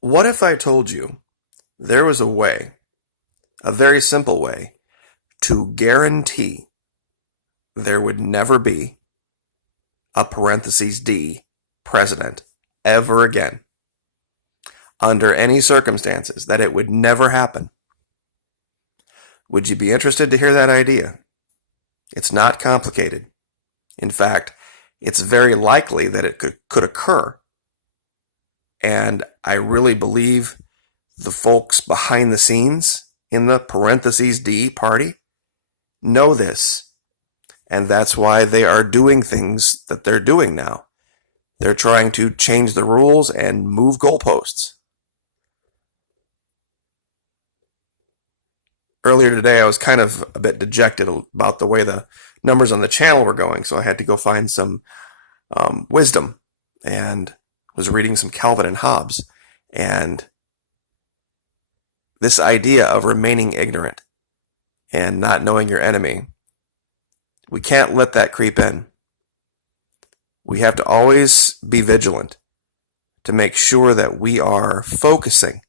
What if I told you there was a way, a very simple way, to guarantee there would never be a parentheses D president ever again, under any circumstances, that it would never happen? Would you be interested to hear that idea? It's not complicated. In fact, it's very likely that it could occur. And I really believe the folks behind the scenes in the parentheses D party know this. And that's why they are doing things that they're doing now. They're trying to change the rules and move goalposts. Earlier today, I was kind of a bit dejected about the way the numbers on the channel were going, so I had to go find some wisdom, and was reading some Calvin and Hobbes, and this idea of remaining ignorant and not knowing your enemy, we can't let that creep in. We have to always be vigilant to make sure that we are focusing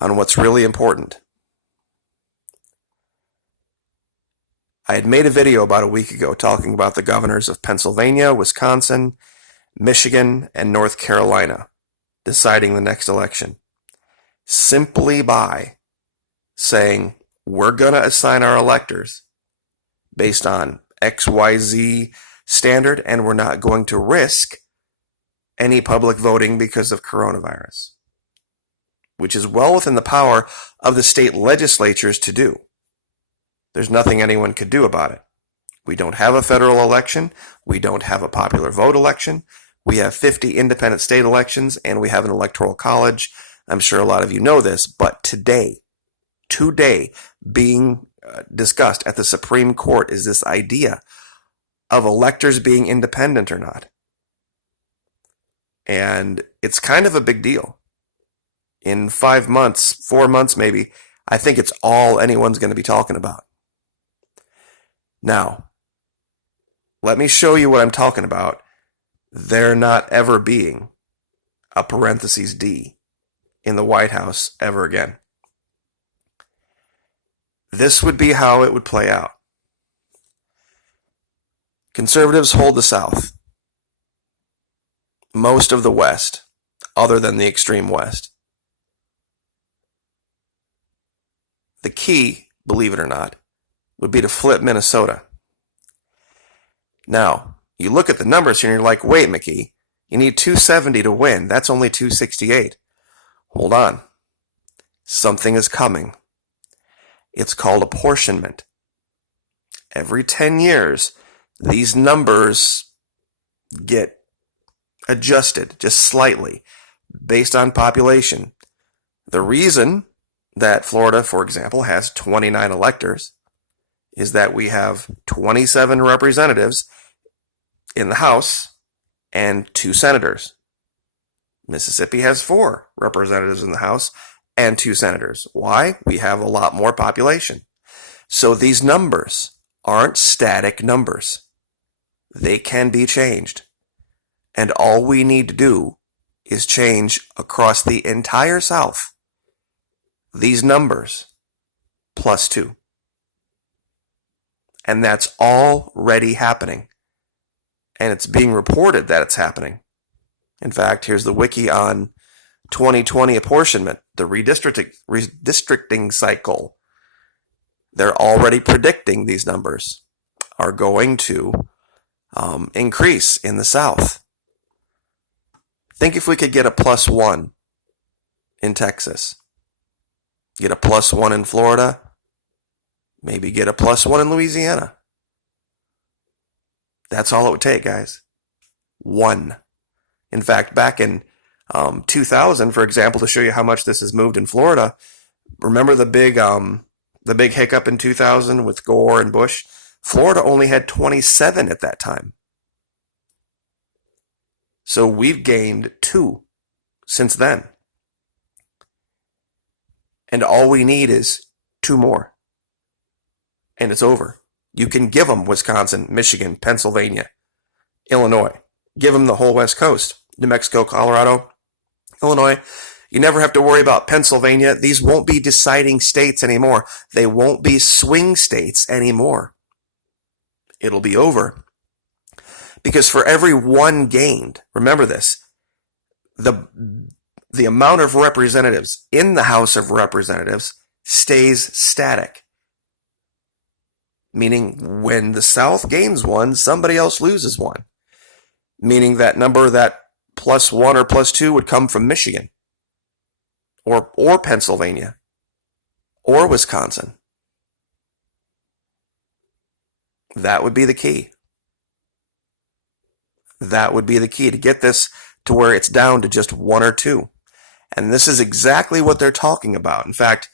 on what's really important. I had made a video about a week ago talking about the governors of Pennsylvania, Wisconsin, Michigan, and North Carolina deciding the next election, simply by saying, we're going to assign our electors based on XYZ standard, and we're not going to risk any public voting because of coronavirus, which is well within the power of the state legislatures to do. There's nothing anyone could do about it. We don't have a federal election. We don't have a popular vote election. We have 50 independent state elections, and we have an electoral college. I'm sure a lot of you know this, but today being discussed at the Supreme Court is this idea of electors being independent or not. And it's kind of a big deal. In 5 months, 4 months maybe, I think it's all anyone's going to be talking about. Now, let me show you what I'm talking about. There not ever being a parentheses D in the White House ever again. This would be how it would play out. Conservatives hold the South, most of the West, other than the extreme West. The key, believe it or not, would be to flip Minnesota. Now, you look at the numbers here and you're like, wait, McKee, you need 270 to win. That's only 268. Hold on. Something is coming. It's called apportionment. Every 10 years, these numbers get adjusted just slightly based on population. The reason that Florida, for example, has 29 electors is that we have 27 representatives in the House and 2 senators. Mississippi has 4 representatives in the House and 2 senators. Why? We have a lot more population. So these numbers aren't static numbers. They can be changed. And all we need to do is change across the entire South these numbers plus 2. And that's already happening. And it's being reported that it's happening. In fact, here's the wiki on 2020 apportionment, the redistricting cycle. They're already predicting these numbers are going to increase in the South. Think if we could get a +1 in Texas, get a +1 in Florida, maybe get a +1 in Louisiana. That's all it would take, guys. 1. In fact, back in 2000, for example, to show you how much this has moved in Florida, remember the big hiccup in 2000 with Gore and Bush? Florida only had 27 at that time. So we've gained 2 since then. And all we need is 2 more. And it's over. You can give them Wisconsin, Michigan, Pennsylvania, Illinois. Give them the whole West Coast. New Mexico, Colorado, Illinois. You never have to worry about Pennsylvania. These won't be deciding states anymore. They won't be swing states anymore. It'll be over. Because for every one gained, remember this, the amount of representatives in the House of Representatives stays static. Meaning when the South gains one, somebody else loses one. Meaning that number, that +1 or +2 would come from Michigan or Pennsylvania or Wisconsin. That would be the key. That would be the key to get this to where it's down to just 1 or 2. And this is exactly what they're talking about. In fact,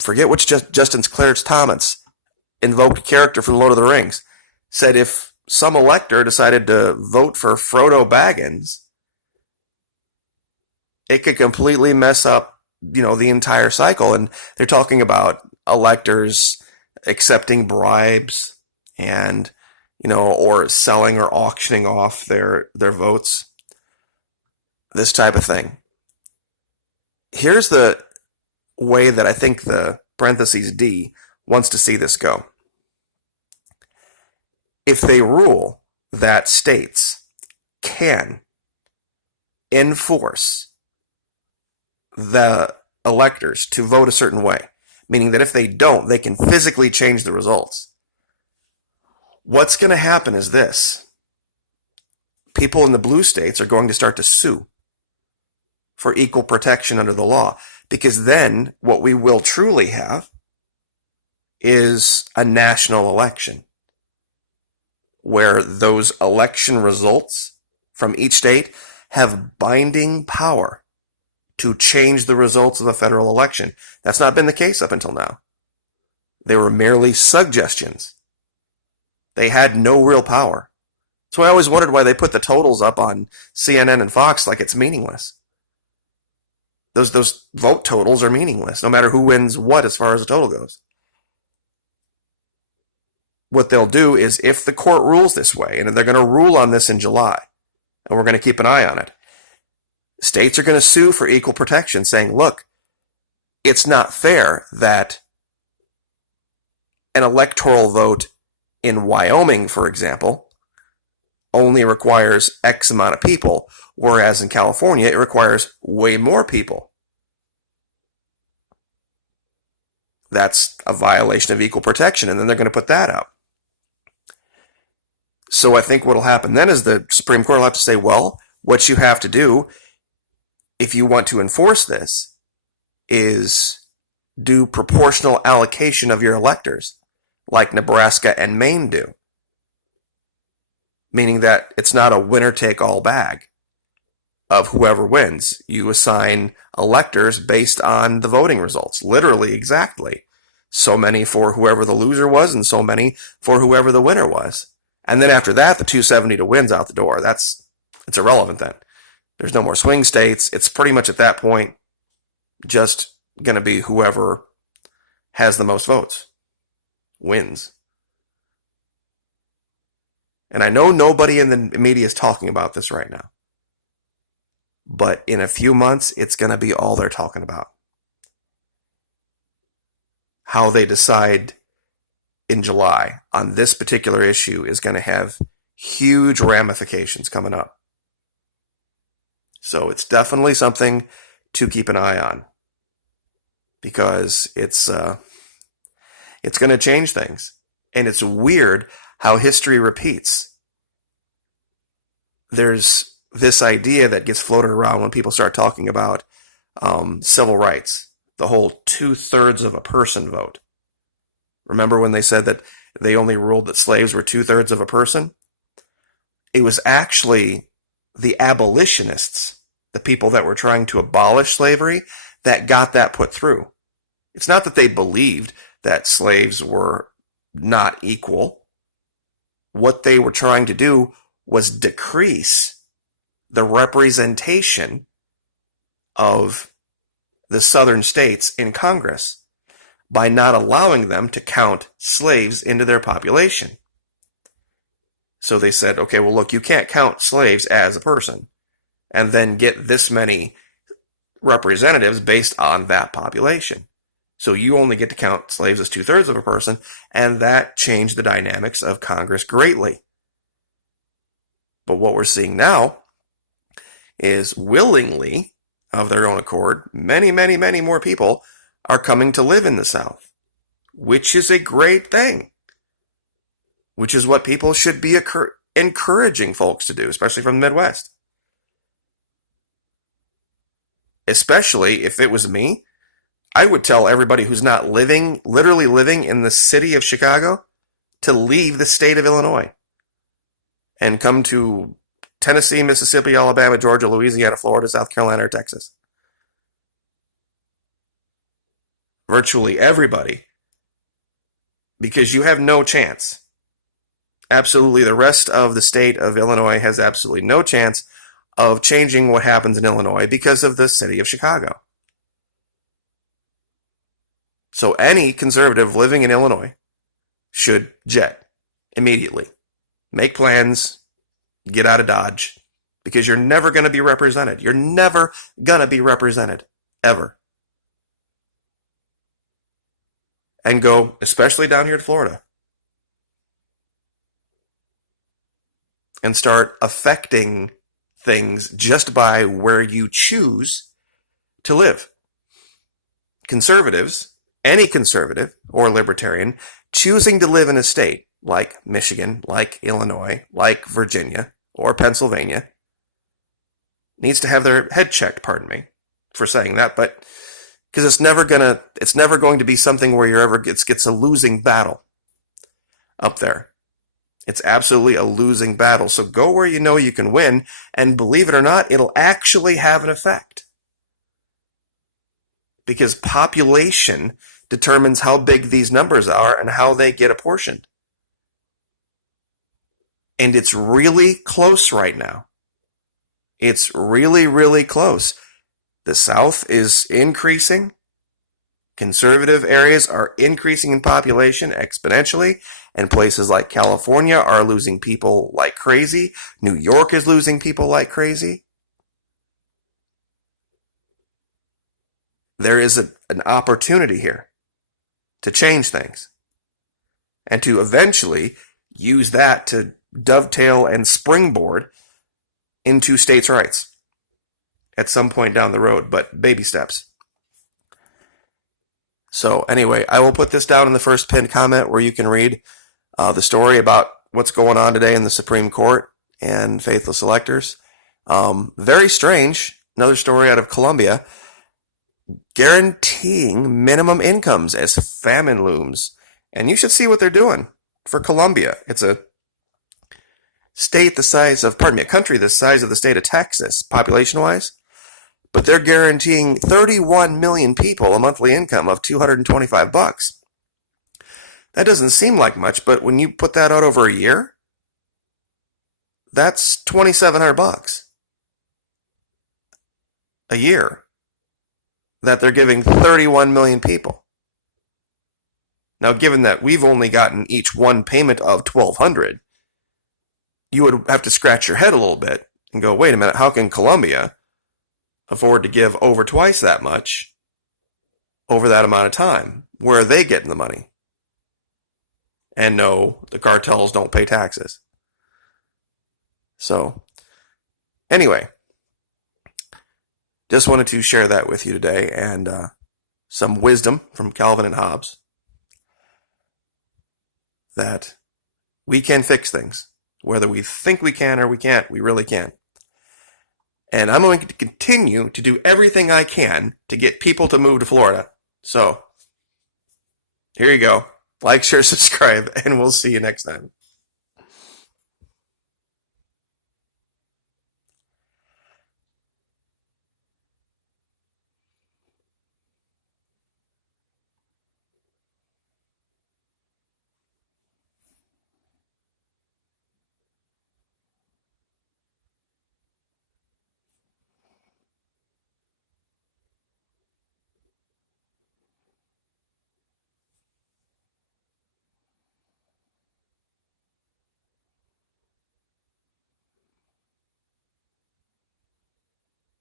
forget which Justin Clarence Thomas, invoked character from Lord of the Rings, said if some elector decided to vote for Frodo Baggins, it could completely mess up, the entire cycle. And they're talking about electors accepting bribes and, or selling or auctioning off their votes. This type of thing. Here's the way that I think the parentheses D wants to see this go. If they rule that states can enforce the electors to vote a certain way, meaning that if they don't, they can physically change the results, what's going to happen is this. People in the blue states are going to start to sue for equal protection under the law, because then what we will truly have is a national election where those election results from each state have binding power to change the results of the federal election. That's not been the case up until now. They were merely suggestions. They had no real power. So I always wondered why they put the totals up on CNN and Fox like it's meaningless. Those vote totals are meaningless, no matter who wins what as far as the total goes. What they'll do is, if the court rules this way, and they're going to rule on this in July, and we're going to keep an eye on it, states are going to sue for equal protection, saying, look, it's not fair that an electoral vote in Wyoming, for example, only requires X amount of people, whereas in California, it requires way more people. That's a violation of equal protection, and then they're going to put that out. So I think what will happen then is the Supreme Court will have to say, well, what you have to do if you want to enforce this is do proportional allocation of your electors, like Nebraska and Maine do. Meaning that it's not a winner-take-all bag of whoever wins. You assign electors based on the voting results, literally exactly. So many for whoever the loser was and so many for whoever the winner was. And then after that, the 270 to win's out the door. It's irrelevant then. There's no more swing states. It's pretty much at that point just going to be whoever has the most votes wins. And I know nobody in the media is talking about this right now. But in a few months, it's going to be all they're talking about. How they decide in July on this particular issue is going to have huge ramifications coming up. So it's definitely something to keep an eye on, because it's going to change things. And it's weird how history repeats. There's this idea that gets floated around when people start talking about civil rights, the whole 2/3 of a person vote. Remember when they said that they only ruled that slaves were 2/3 of a person? It was actually the abolitionists, the people that were trying to abolish slavery, that got that put through. It's not that they believed that slaves were not equal. What they were trying to do was decrease the representation of the southern states in Congress by not allowing them to count slaves into their population. So they said, okay, well, look, you can't count slaves as a person. and then get this many representatives based on that population. So you only get to count slaves as 2/3 of a person, and that changed the dynamics of Congress greatly. But what we're seeing now is willingly, of their own accord, many, many, many more people are coming to live in the South, which is a great thing, which is what people should be encouraging folks to do, especially from the Midwest. Especially if it was me, I would tell everybody who's not literally living in the city of Chicago, to leave the state of Illinois and come to Tennessee, Mississippi, Alabama, Georgia, Louisiana, Florida, South Carolina, or Texas. Virtually everybody. Because you have no chance. Absolutely, the rest of the state of Illinois has absolutely no chance of changing what happens in Illinois because of the city of Chicago. So any conservative living in Illinois should jet immediately. Make plans, get out of Dodge, because you're never going to be represented. You're never going to be represented, ever. And go, especially down here in Florida, and start affecting things just by where you choose to live. Conservatives, any conservative or libertarian, choosing to live in a state like Michigan, like Illinois, like Virginia, or Pennsylvania, needs to have their head checked, pardon me for saying that, but because it's never going to be something where it gets a losing battle up there. It's absolutely a losing battle. So go where you know you can win, and believe it or not, it'll actually have an effect. Because population determines how big these numbers are and how they get apportioned. And it's really close right now. It's really, really close. The South is increasing. Conservative areas are increasing in population exponentially, and places like California are losing people like crazy. New York is losing people like crazy. There is an opportunity here to change things and to eventually use that to dovetail and springboard into states' rights at some point down the road, but baby steps. So anyway, I will put this down in the first pinned comment where you can read the story about what's going on today in the Supreme Court and faithless electors. Very strange. Another story out of Colombia, guaranteeing minimum incomes as famine looms. And you should see what they're doing for Colombia. It's a country the size of the state of Texas, population-wise. But they're guaranteeing 31 million people a monthly income of $225. That doesn't seem like much, but when you put that out over a year, that's $2,700 a year that they're giving 31 million people. Now, given that we've only gotten each one payment of $1,200, you would have to scratch your head a little bit and go, wait a minute, how can Colombia afford to give over twice that much over that amount of time? Where are they getting the money? And no, the cartels don't pay taxes. So, anyway, just wanted to share that with you today, and some wisdom from Calvin and Hobbes that we can fix things. Whether we think we can or we can't, we really can. And I'm going to continue to do everything I can to get people to move to Florida. So, here you go. Like, share, subscribe, and we'll see you next time.